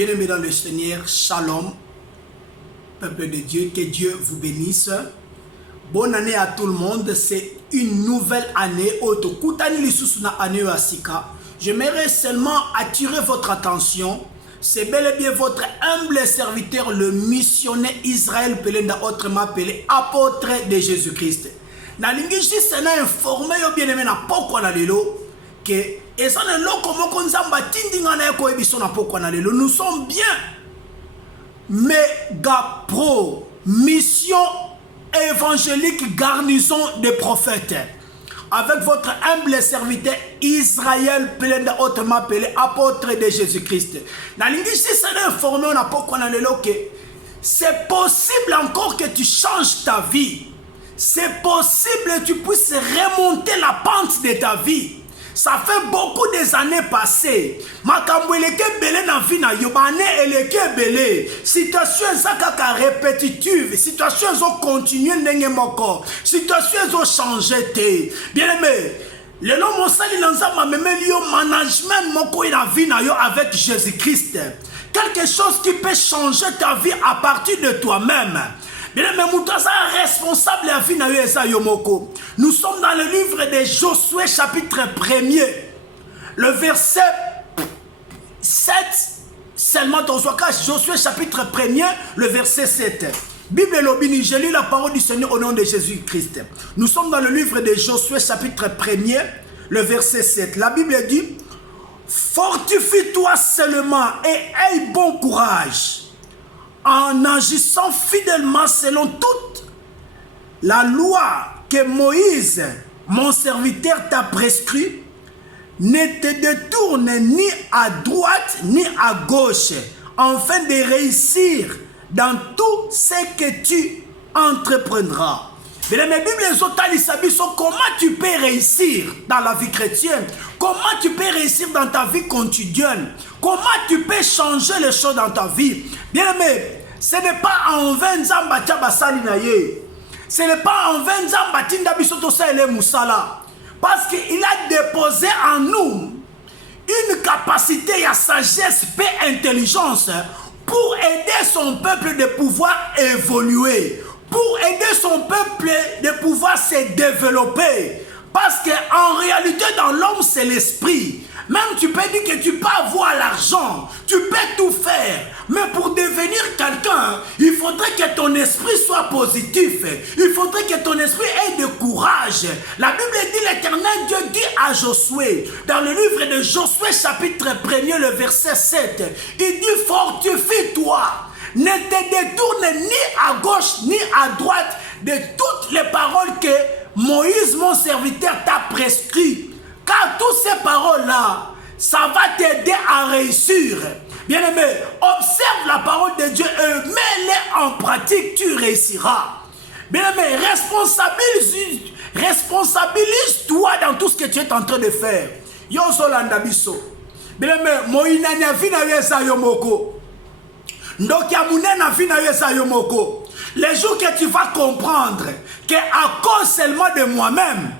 Bien-aimés dans le Seigneur, shalom, peuple de Dieu, que Dieu vous bénisse. Bonne année à tout le monde, c'est une nouvelle année. J'aimerais seulement attirer votre attention. C'est bel et bien votre humble serviteur, le missionnaire Israël Pelenda, autrement appelé apôtre de Jésus-Christ. Nalingi juste informé bien-aimé na pokwa na lelo que nous sommes bien. Méga pro, mission évangélique garnison des prophètes. Avec votre humble serviteur Israël, Pelenda, autrement appelé apôtre de Jésus-Christ. C'est possible encore que tu changes ta vie. C'est possible que tu puisses remonter la pente de ta vie. Ça fait beaucoup des années passées. Makambo eleke belé na vie na yo bane eleke belé. Situation ezaka répétitive, situation ont continué ndenge moko. Situation ont changé te. Bien aimé, le nom mosali nanzama memeli yo management moko na vie na yo avec Jésus-Christ. Quelque chose qui peut changer ta vie à partir de toi-même. Bien aimé, responsable à vie na yo eza yo moko. Nous sommes dans le livre de Josué chapitre 1er, le verset 7, seulement dans Josué chapitre 1er, le verset 7. Bible Lobini, j'ai lu la parole du Seigneur au nom de Jésus-Christ. Nous sommes dans le livre de Josué chapitre 1er, le verset 7. La Bible dit, fortifie-toi seulement et aie bon courage en agissant fidèlement selon toute la loi que Moïse, mon serviteur, t'a prescrit, ne te détourne ni à droite ni à gauche, afin de réussir dans tout ce que tu entreprendras. Mais la Bible est comment tu peux réussir dans la vie chrétienne, comment tu peux réussir dans ta vie quotidienne, comment tu peux changer les choses dans ta vie. Bien aimé, ce n'est pas en 20 ans ce n'est pas en 20 ans parce qu'il a déposé en nous une capacité à sagesse et intelligence pour aider son peuple de pouvoir évoluer, pour aider son peuple de pouvoir se développer. Parce qu'en réalité, dans l'homme, c'est l'esprit. Même tu peux dire que tu peux avoir l'argent, tu peux tout faire. Mais pour devenir quelqu'un, il faudrait que ton esprit soit positif. Il faudrait que ton esprit ait de courage. La Bible dit, l'Éternel Dieu dit à Josué, dans le livre de Josué chapitre 1er, le verset 7, il dit, fortifie-toi, ne te détourne ni à gauche ni à droite de toutes les paroles que Moïse, mon serviteur, t'a prescrit. Car toutes ces paroles-là, ça va t'aider à réussir. Bien-aimé, observe la parole de Dieu et mets-les en pratique, tu réussiras. Bien-aimé, responsabilise-toi dans tout ce que tu es en train de faire. Yozolanda biso. Bien-aimé, moinanya vina yesa yomoko. Ndokia munena vina yesa yomoko. Les jours que tu vas comprendre qu'à cause seulement de moi-même,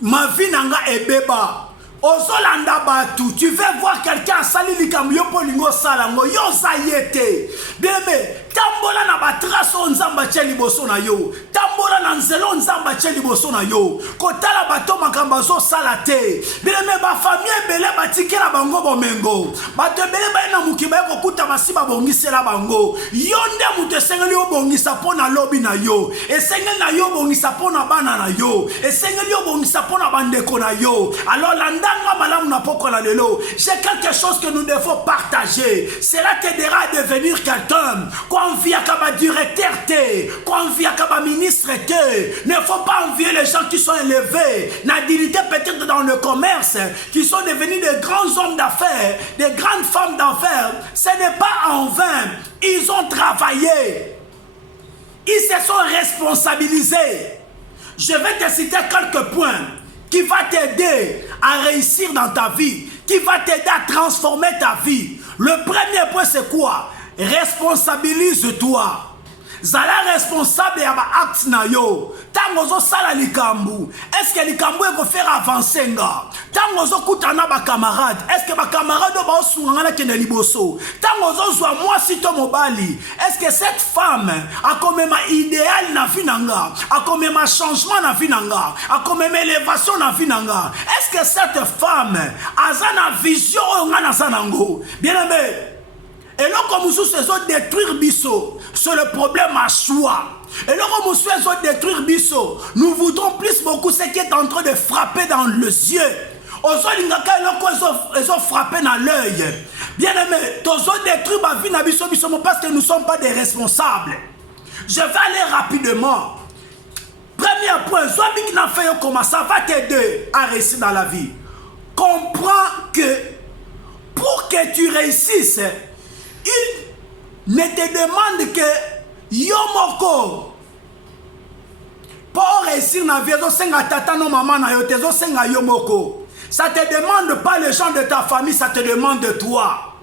ma vie nanga ebeba. Ozolanda batu, tu veux voir quelqu'un sali likambo yo polingo salango yo zayete. Bébé, tambola na batraso nzamba cheli boso na yo. Tambola na nzelo nzamba cheli boso na yo. Kotala bato makamba zo salate. Bébé ba famille bele batikela bango bomengo. Bato bele ba na mukiba ko kuta masiba bongisela bango. Yonde mute sengeli yo bongisa pona lobi na yo. E sengeli na yo bongisa pona bana na yo. E sengeli yo bongisa pona bandeko na yo. Alors landa j'ai quelque chose que nous devons partager. Cela t'aidera à devenir quelqu'un. Quand on vit à comme directeur, quand on vit à comme ministre, ne faut pas envier les gens qui sont élevés, peut-être dans le commerce, qui sont devenus de grands hommes d'affaires, de grandes femmes d'affaires. Ce n'est pas en vain. Ils ont travaillé. Ils se sont responsabilisés. Je vais te citer quelques points qui va t'aider à réussir dans ta vie, qui va t'aider à transformer ta vie. Le premier point, c'est quoi? Responsabilise-toi. zala responsable ya ba acte na yo. Tango zo sala likambu, est-ce que likambu eko faire avancer nga? Tango zo kutana ba camarade, est-ce que ba camarade ba osunga na kende liboso? Tango zo zwa mwasi to mobali, est-ce que cette femme a comme ma idéal na vie nanga, a comme ma changement na vie nanga, a comme ma élévation na vie nanga? Est-ce que cette femme a na vision nga na sanango? Bien aimé, et là comme nous sommes détruire biso, c'est le problème à choix. Et là comme nous sommes détruire biso, nous voudrons plus beaucoup ce qui est en train de frapper dans les yeux. Ils ont frappé dans l'œil. Bien aimé, ils ont détruit ma vie parce que nous ne sommes pas des responsables. Je vais aller rapidement. Premier point, Zobik n'a fait comment ça va t'aider à réussir dans la vie. Comprends que pour que tu réussisses, il ne te demande que Yomoko. Pour réussir dans la vie, ça ne te demande pas les gens de ta famille, ça te demande de toi.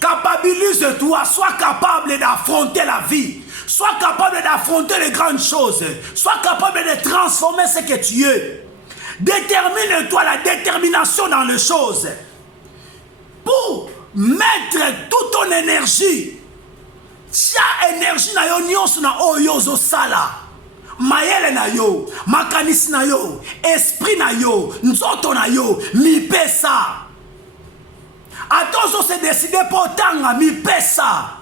Capabilise-toi, sois capable d'affronter la vie. Sois capable d'affronter les grandes choses. Sois capable de transformer ce que tu es. Détermine-toi la détermination dans les choses. Pour mettre toute ton énergie. Tia énergie na yo nyonso na oyo zo sala. Mayele na yo, makanisi na yo, esprit na yo, nzoto na yo, mi pesa. Attention, c'est décidé pour tanga, mi pesa.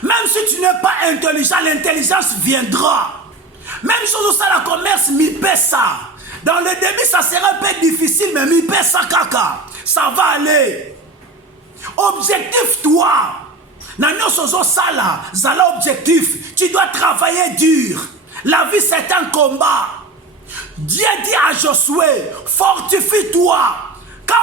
Même si tu n'es pas intelligent, l'intelligence viendra. Même chose au la commerce, mi pesa. Dans le début, ça sera un peu difficile, mais mi pesa kaka. Ça va aller. Objectif, toi. Nanyo sozo sala, zala objectif. Tu dois travailler dur. La vie, c'est un combat. Dieu dit à Josué, fortifie-toi. Quand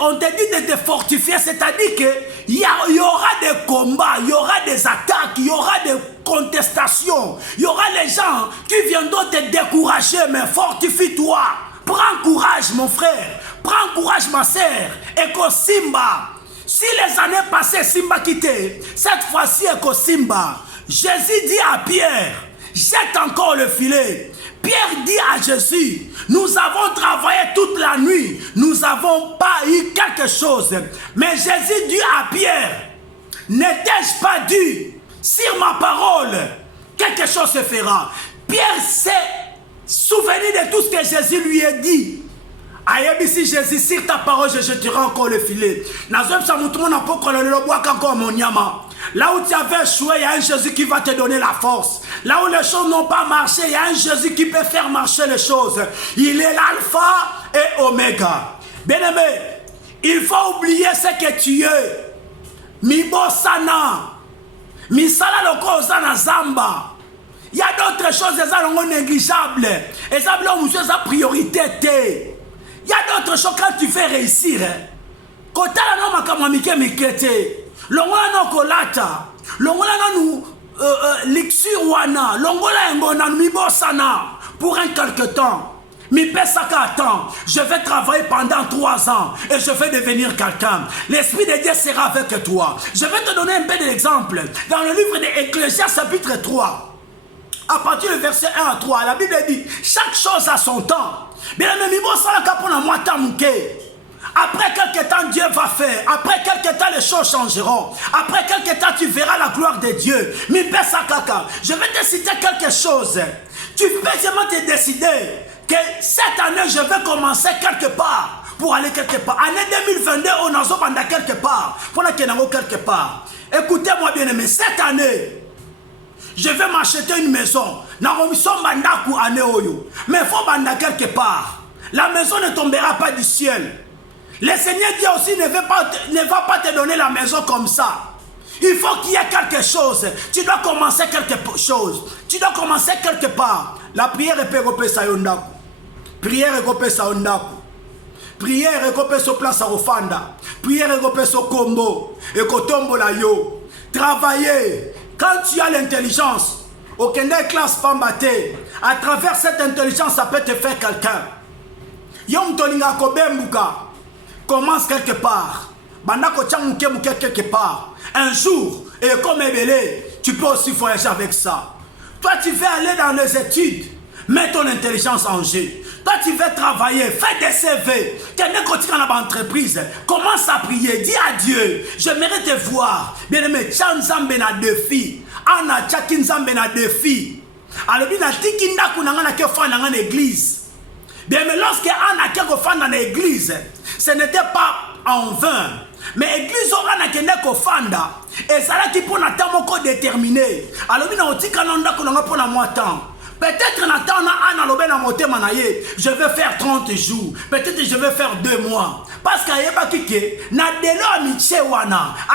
on te dit de te fortifier, c'est-à-dire qu'il y aura des combats, il y aura des attaques, il y aura des contestations. Il y aura les gens qui viendront te décourager, mais fortifie-toi. Prends courage, mon frère. Prends courage, ma sœur. Eko Simba. Si les années passées, Simba quitté, cette fois-ci, Eko Simba. Jésus dit à Pierre, jette encore le filet. Pierre dit à Jésus, nous avons travaillé toute la nuit, nous n'avons pas eu quelque chose. Mais Jésus dit à Pierre, n'étais-je pas dû sur ma parole, quelque chose se fera. Pierre s'est souvenu de tout ce que Jésus lui a dit. Ayebisi Jésus, sur ta parole, je jeterai encore le filet. Là où tu avais échoué, il y a un Jésus qui va te donner la force. Là où les choses n'ont pas marché, il y a un Jésus qui peut faire marcher les choses. Il est l'alpha et oméga. Bien-aimé, il faut oublier ce que tu es. Mibosana. Misala loko osana zamba. Il y a d'autres choses, elles sont négligeables. Elles sont sa priorité. Il y a d'autres choses quand tu fais réussir. Quand tu as un makamamike mikete. Longola no kolata, longola no lixir wana, longola ngona mibosana pour un quelque temps. Mi pesaka attend, je vais travailler pendant 3 ans et je vais devenir quelqu'un. L'Esprit de Dieu sera avec toi. Je vais te donner un peu d'exemple. Dans le livre de Ecclésiaste chapitre 3, à partir du verset 1 à 3, la Bible dit, chaque chose a son temps. Bien mais mibosana kapona mwata muke. Après quelques temps, Dieu va faire. Après quelques temps, les choses changeront. Après quelques temps, tu verras la gloire de Dieu. Je vais te citer quelque chose. Tu peux seulement te décider que cette année, je vais commencer quelque part pour aller quelque part. Année 2022, on en a quelque part. Pour la quelque part. Écoutez-moi bien aimé, cette année, je vais m'acheter une maison. Mais il faut banda quelque part. La maison ne tombera pas du ciel. Le Seigneur Dieu aussi ne va pas te donner la maison comme ça. Il faut qu'il y ait quelque chose. Tu dois commencer quelque chose. Tu dois commencer quelque part. La prière est péropée sayondaku. Prière est péropée sayondaku. Prière est péropée sur place à Rofanda. Prière est péropée sur Combo. Et Kotombo la yo. Travailler. Quand tu as l'intelligence, au Kenya classe Pambate, à travers cette intelligence, ça peut te faire quelqu'un. Yom Tolinga Kobembuka. Commence quelque part. Quelque part. Un jour, et comme Ebele, tu peux aussi voyager avec ça. Toi, tu veux aller dans les études. Mets ton intelligence en jeu. Toi, tu veux travailler. Fais des CV. Tu es continué dans l'entreprise. Commence à prier. Dis à Dieu, j'aimerais te voir. Bien aimé, Tchanzambe na défi. Ana Tchakinzambe na défi. Alors, bien, Tiki Ndaku Nangana ke fan dans l'église. Bien, mais lorsque Ana ke fan dans l'église, ce n'était pas en vain. Mais l'église aura n'a ko fanda. Et ça là qui pour n'attendre moko déterminé. Alors, bien, on dit qu'on a pour la moitié. Peut-être je vais faire 30 jours. Peut-être je vais faire 2 mois. Parce qu'il y a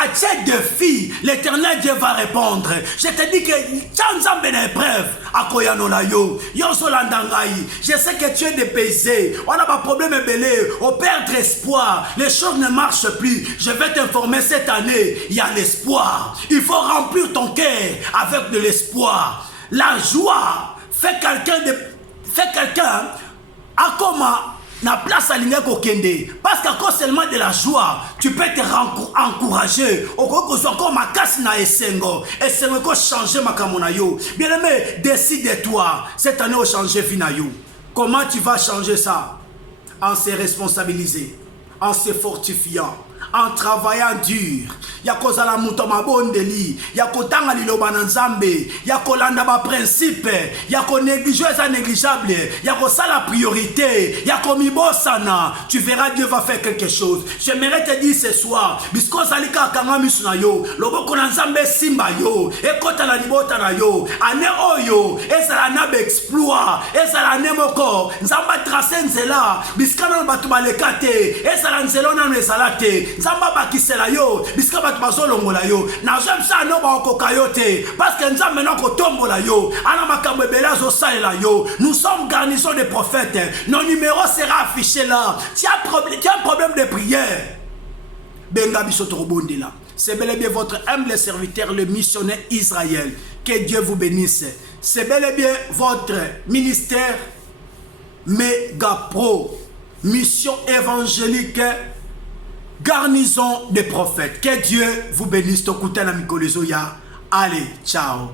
des défis, l'Éternel Dieu va répondre. Je te dis que je sais que tu es dépaysé. On a pas problème belé. On perd espoir. Les choses ne marchent plus. Je vais t'informer cette année. Il y a l'espoir. Il faut remplir ton cœur avec de l'espoir. La joie. Fais quelqu'un à comment na place à l'ingéko kende. Parce qu'à cause seulement de la joie, tu peux te encourager. Au cas où comme ma casse na esengo. Esengo ko changer ma kamonayo. Bien aimé, décide-toi. Cette année, au changer finayo. Comment tu vas changer ça? En se responsabilisant, en se fortifiant, en travaillant dur. Yako zala muto mabondeli, yako tanga liloba na nzambe, yako landa ba principe, yako négliger ça négligeable, yako ça la priorité, yako mibosana. Tu verras, Dieu va faire quelque chose. J'aimerais te dire ce soir, bisko zalika kanga misuna yo, loboko na nzambe simba yo, ekota na libota na yo, ane oyo, ezala na exploit, ezala ne moko, nzamba tracer nzela, biskana batu balekate, ezala nzelo na ezalate, nzamba bakisela yo, biskaba bazolongola yo na j'aime ça no ba kokayote parce que nzambe na ko tombola yo ana makambo belazo salela yo. Nous sommes garnison de prophètes, nos numéros sera affiché là. Tu as un problème de prière, benga biso torobondela. C'est bel et bien votre humble serviteur, le missionnaire Israël. Que Dieu vous bénisse. C'est bel et bien votre ministère Megapro, mission évangélique, garnison des prophètes. Que Dieu vous bénisse. Allez, ciao.